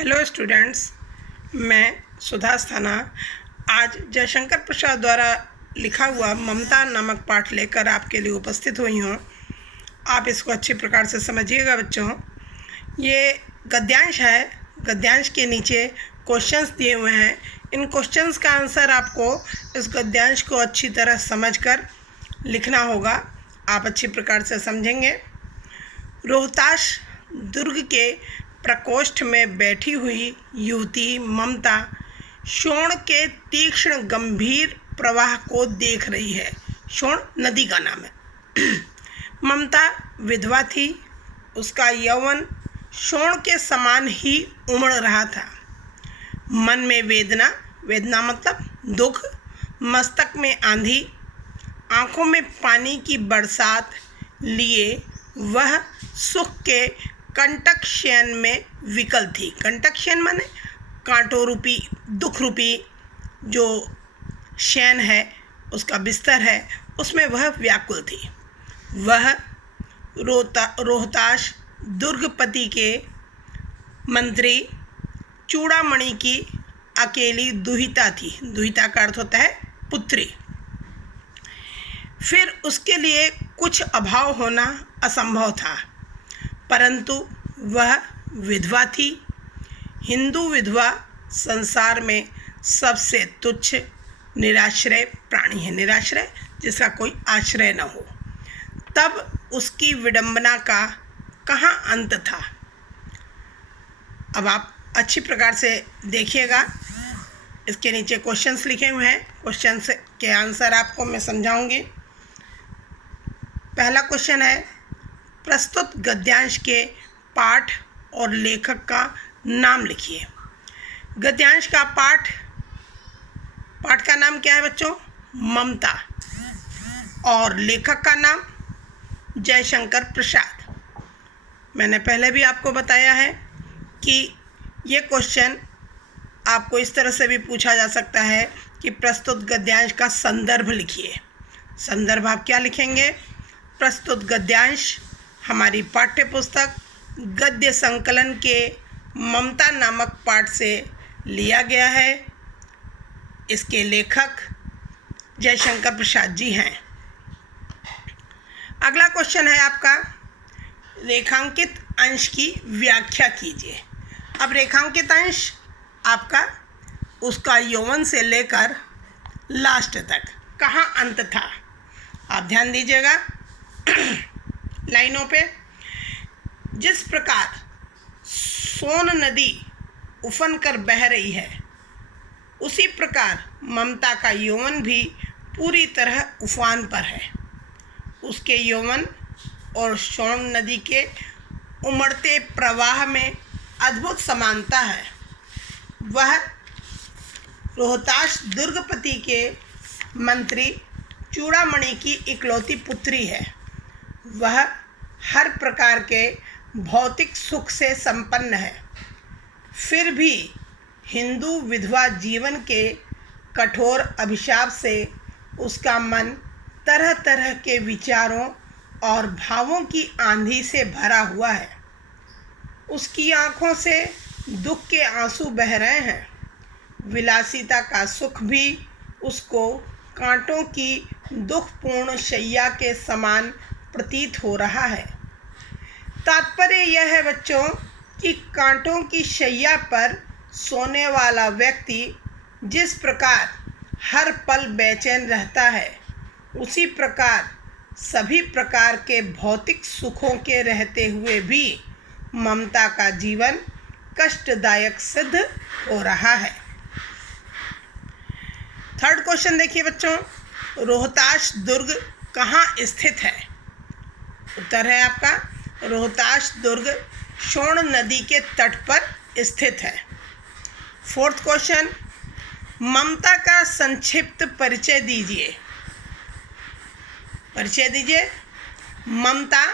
Hello students, मैं सुधा स्थाना आज जयशंकर प्रसाद द्वारा लिखा हुआ ममता नामक पाठ लेकर आपके लिए उपस्थित हुई हूँ। आप इसको अच्छी प्रकार से समझिएगा बच्चों। ये गद्यांश है। गद्यांश के नीचे क्वेश्चंस दिए हुए हैं। इन क्वेश्चंस का आंसर आपको इस गद्यांश को अच्छी तरह समझकर लिखना होगा। आप अच्छी प्रकार से समझेंगे। रोहतास दुर्ग के प्रकोष्ठ में बैठी हुई युवती ममता शोण के तीक्ष्ण गंभीर प्रवाह को देख रही है। शोण नदी का नाम है। ममता विधवा थी। उसका यौवन शोण के समान ही उमड़ रहा था। मन में वेदना, वेदना मतलब दुख, मस्तक में आंधी, आंखों में पानी की बरसात लिए वह सुख के कंटक शयन में विकल थी। कंटक शयन माने कांटों रूपी, दुख रूपी जो शयन है, उसका बिस्तर है, उसमें वह व्याकुल थी। वह रोहतास दुर्गपति के मंत्री चूड़ामणि की अकेली दुहिता थी। दुहिता का अर्थ होता है पुत्री। फिर उसके लिए कुछ अभाव होना असंभव था, परंतु वह विधवा थी। हिंदू विधवा संसार में सबसे तुच्छ निराश्रय प्राणी है। निराश्रय जिसका कोई आश्रय न हो। तब उसकी विडंबना का कहाँ अंत था। अब आप अच्छी प्रकार से देखिएगा। इसके नीचे क्वेश्चंस लिखे हुए हैं। क्वेश्चंस के आंसर आपको मैं समझाऊंगी। पहला क्वेश्चन है, प्रस्तुत गद्यांश के पाठ और लेखक का नाम लिखिए। गद्यांश का पाठ का नाम क्या है बच्चों? ममता। और लेखक का नाम जयशंकर प्रसाद। मैंने पहले भी आपको बताया है कि ये क्वेश्चन आपको इस तरह से भी पूछा जा सकता है कि प्रस्तुत गद्यांश का संदर्भ लिखिए। संदर्भ आप क्या लिखेंगे? प्रस्तुत गद्यांश हमारी पाठ्य पुस्तक गद्य संकलन के ममता नामक पाठ से लिया गया है। इसके लेखक जयशंकर प्रसाद जी हैं। अगला क्वेश्चन है आपका, रेखांकित अंश की व्याख्या कीजिए। अब रेखांकित अंश आपका उसका यौवन से लेकर लास्ट तक कहाँ अंत था, आप ध्यान दीजिएगा लाइनों पे। जिस प्रकार सोन नदी उफन कर बह रही है, उसी प्रकार ममता का यौवन भी पूरी तरह उफान पर है। उसके यौवन और सोन नदी के उमड़ते प्रवाह में अद्भुत समानता है। वह रोहतास दुर्गपति के मंत्री चूड़ामणि की इकलौती पुत्री है। वह हर प्रकार के भौतिक सुख से संपन्न है। फिर भी हिंदू विधवा जीवन के कठोर अभिशाप से उसका मन तरह तरह के विचारों और भावों की आंधी से भरा हुआ है। उसकी आंखों से दुख के आंसू बह रहे हैं। विलासिता का सुख भी उसको कांटों की दुखपूर्ण शैया के समान प्रतीत हो रहा है। तात्पर्य यह है बच्चों कि कांटों की शैया पर सोने वाला व्यक्ति जिस प्रकार हर पल बेचैन रहता है, उसी प्रकार सभी प्रकार के भौतिक सुखों के रहते हुए भी ममता का जीवन कष्टदायक सिद्ध हो रहा है। थर्ड क्वेश्चन देखिए बच्चों, रोहतास दुर्ग कहाँ स्थित है? उत्तर है आपका रोहतास दुर्ग शोण नदी के तट पर स्थित है। फोर्थ क्वेश्चन, ममता का संक्षिप्त परिचय दीजिए। परिचय दीजिए। ममता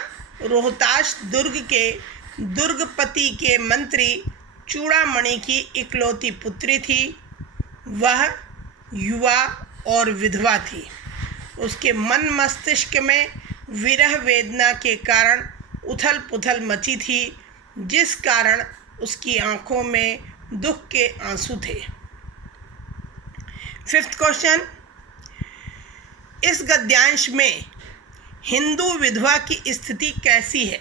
रोहतास दुर्ग के दुर्गपति के मंत्री चूड़ामणि की इकलौती पुत्री थी। वह युवा और विधवा थी। उसके मन मस्तिष्क में विरह वेदना के कारण उथल पुथल मची थी, जिस कारण उसकी आंखों में दुख के आंसू थे। 5th क्वेश्चन, इस गद्यांश में हिंदू विधवा की स्थिति कैसी है?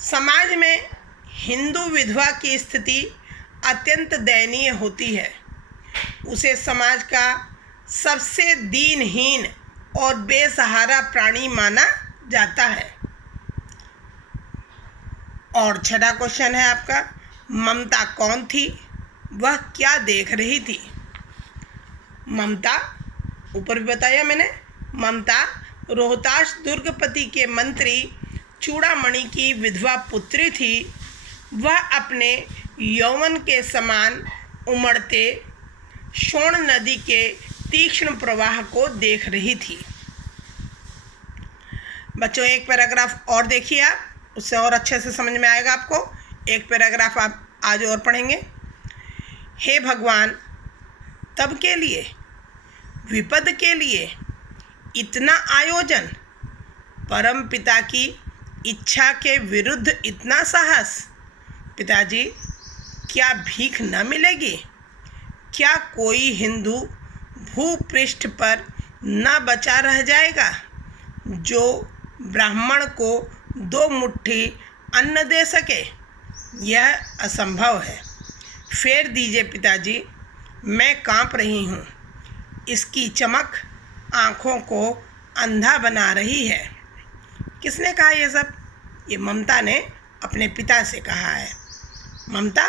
समाज में हिंदू विधवा की स्थिति अत्यंत दयनीय होती है। उसे समाज का सबसे दीनहीन और बेसहारा प्राणी माना जाता है। और 6वां क्वेश्चन है आपका, ममता कौन थी, वह क्या देख रही थी? ममता, ऊपर भी बताया मैंने, ममता रोहतास दुर्गपति के मंत्री चूड़ामणि की विधवा पुत्री थी। वह अपने यौवन के समान उमड़ते सोन नदी के तीक्ष्ण प्रवाह को देख रही थी। बच्चों, एक पैराग्राफ और देखिए आप, उससे और अच्छे से समझ में आएगा आपको। एक पैराग्राफ आप आज और पढ़ेंगे। हे भगवान, तब के लिए, विपद के लिए इतना आयोजन, परम पिता की इच्छा के विरुद्ध इतना साहस। पिताजी, क्या भीख न मिलेगी? क्या कोई हिंदू भूपृष्ठ पर न बचा रह जाएगा जो ब्राह्मण को 2 मुट्ठी अन्न दे सके? यह असंभव है। फेर दीजिए पिताजी, मैं कांप रही हूँ। इसकी चमक आँखों को अंधा बना रही है। किसने कहा ये सब? ये ममता ने अपने पिता से कहा है। ममता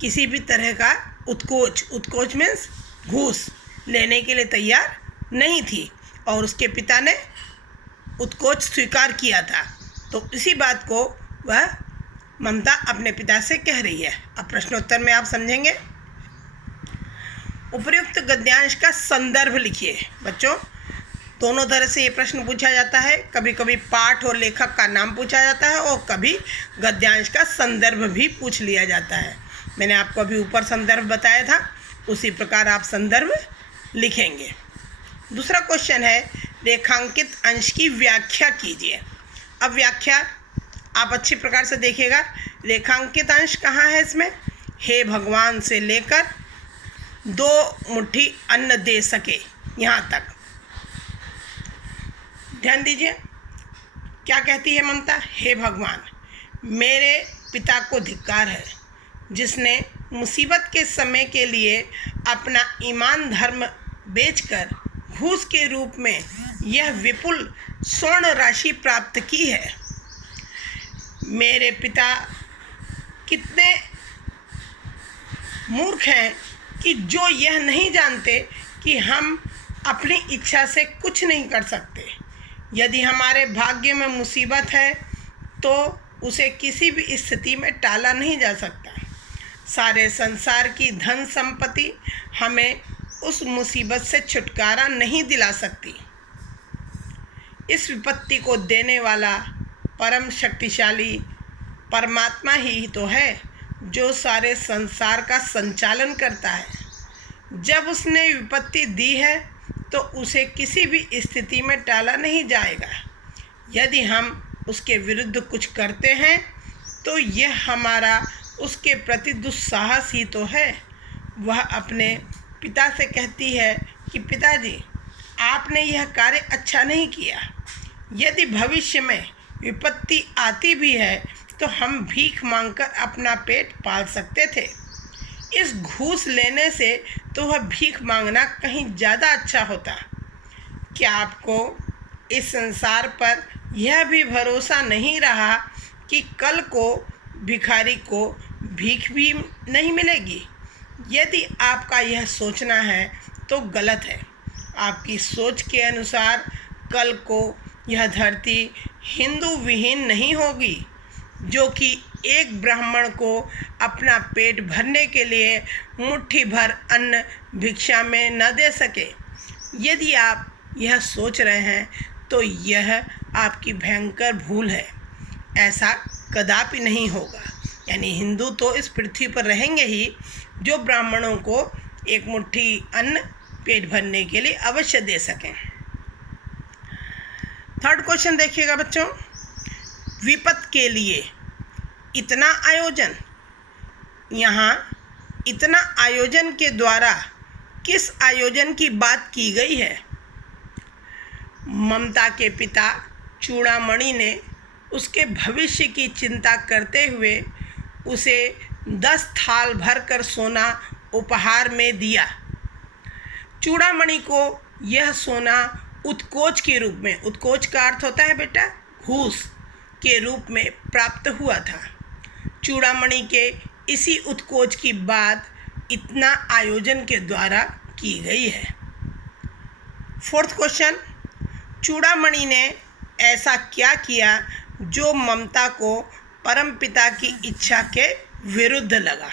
किसी भी तरह का उत्कोच मीन्स घूस लेने के लिए तैयार नहीं थी और उसके पिता ने उत्कोच स्वीकार किया था। तो इसी बात को वह ममता अपने पिता से कह रही है। अब प्रश्नोत्तर में आप समझेंगे। उपर्युक्त गद्यांश का संदर्भ लिखिए। बच्चों, दोनों तरह से ये प्रश्न पूछा जाता है। कभी कभी पाठ और लेखक का नाम पूछा जाता है और कभी गद्यांश का संदर्भ भी पूछ लिया जाता है। मैंने आपको अभी ऊपर संदर्भ बताया था, उसी प्रकार आप संदर्भ लिखेंगे। दूसरा क्वेश्चन है, रेखांकित अंश की व्याख्या कीजिए। अब व्याख्या आप अच्छी प्रकार से देखिएगा। रेखांकित अंश कहाँ है इसमें? हे भगवान से लेकर 2 मुट्ठी अन्न दे सके, यहाँ तक ध्यान दीजिए। क्या कहती है ममता? हे भगवान, मेरे पिता को धिक्कार है जिसने मुसीबत के समय के लिए अपना ईमान धर्म बेचकर घूस के रूप में यह विपुल स्वर्ण राशि प्राप्त की है। मेरे पिता कितने मूर्ख हैं कि जो यह नहीं जानते कि हम अपनी इच्छा से कुछ नहीं कर सकते। यदि हमारे भाग्य में मुसीबत है तो उसे किसी भी स्थिति में टाला नहीं जा सकता। सारे संसार की धन संपत्ति हमें उस मुसीबत से छुटकारा नहीं दिला सकती। इस विपत्ति को देने वाला परम शक्तिशाली परमात्मा ही तो है जो सारे संसार का संचालन करता है। जब उसने विपत्ति दी है तो उसे किसी भी स्थिति में टाला नहीं जाएगा। यदि हम उसके विरुद्ध कुछ करते हैं तो यह हमारा उसके प्रति दुस्साहस ही तो है। वह अपने पिता से कहती है कि पिताजी, आपने यह कार्य अच्छा नहीं किया। यदि भविष्य में विपत्ति आती भी है तो हम भीख मांगकर अपना पेट पाल सकते थे। इस घूस लेने से तो वह भीख मांगना कहीं ज़्यादा अच्छा होता। क्या आपको इस संसार पर यह भी भरोसा नहीं रहा कि कल को भिखारी को भीख भी नहीं मिलेगी? यदि आपका यह सोचना है तो गलत है। आपकी सोच के अनुसार कल को यह धरती हिंदू विहीन नहीं होगी जो कि एक ब्राह्मण को अपना पेट भरने के लिए मुट्ठी भर अन्न भिक्षा में न दे सके। यदि आप यह सोच रहे हैं तो यह आपकी भयंकर भूल है। ऐसा कदापि नहीं होगा। यानी हिंदू तो इस पृथ्वी पर रहेंगे ही जो ब्राह्मणों को एक मुट्ठी अन्न पेट भरने के लिए अवश्य दे सकें। 3rd क्वेश्चन देखिएगा बच्चों। विपत के लिए इतना आयोजन, यहाँ इतना आयोजन के द्वारा किस आयोजन की बात की गई है? ममता के पिता चूड़ामणि ने उसके भविष्य की चिंता करते हुए उसे 10 थाल भरकर सोना उपहार में दिया। चूड़ामणि को यह सोना उत्कोच के रूप में, उत्कोच का अर्थ होता है बेटा घूस, के रूप में प्राप्त हुआ था। चूड़ामणि के इसी उत्कोच की बात इतना आयोजन के द्वारा की गई है। 4th क्वेश्चन, चूड़ामणि ने ऐसा क्या किया जो ममता को परमपिता की इच्छा के विरुद्ध लगा?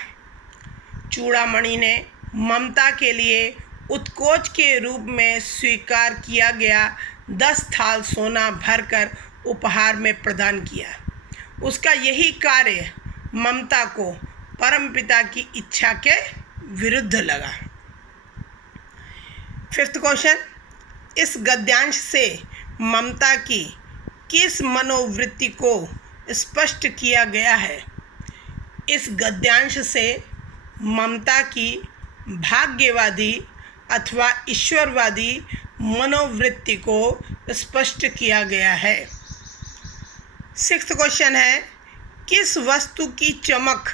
चूड़ामणि ने ममता के लिए उत्कोच के रूप में स्वीकार किया गया 10 थाल सोना भरकर उपहार में प्रदान किया। उसका यही कार्य ममता को परमपिता की इच्छा के विरुद्ध लगा। 5th क्वेश्चन, इस गद्यांश से ममता की किस मनोवृत्ति को स्पष्ट किया गया है? इस गद्यांश से ममता की भाग्यवादी अथवा ईश्वरवादी मनोवृत्ति को स्पष्ट किया गया है। 6th क्वेश्चन है, किस वस्तु की चमक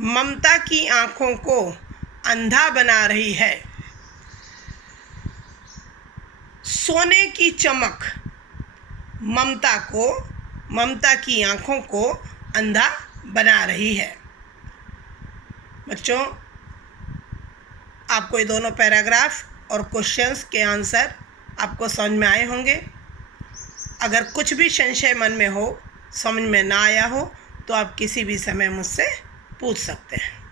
ममता की आँखों को अंधा बना रही है? सोने की चमक ममता की आँखों को अंधा बना रही है। बच्चों, आपको ये दोनों पैराग्राफ और क्वेश्चंस के आंसर आपको समझ में आए होंगे। अगर कुछ भी संशय मन में हो, समझ में ना आया हो, तो आप किसी भी समय मुझसे पूछ सकते हैं।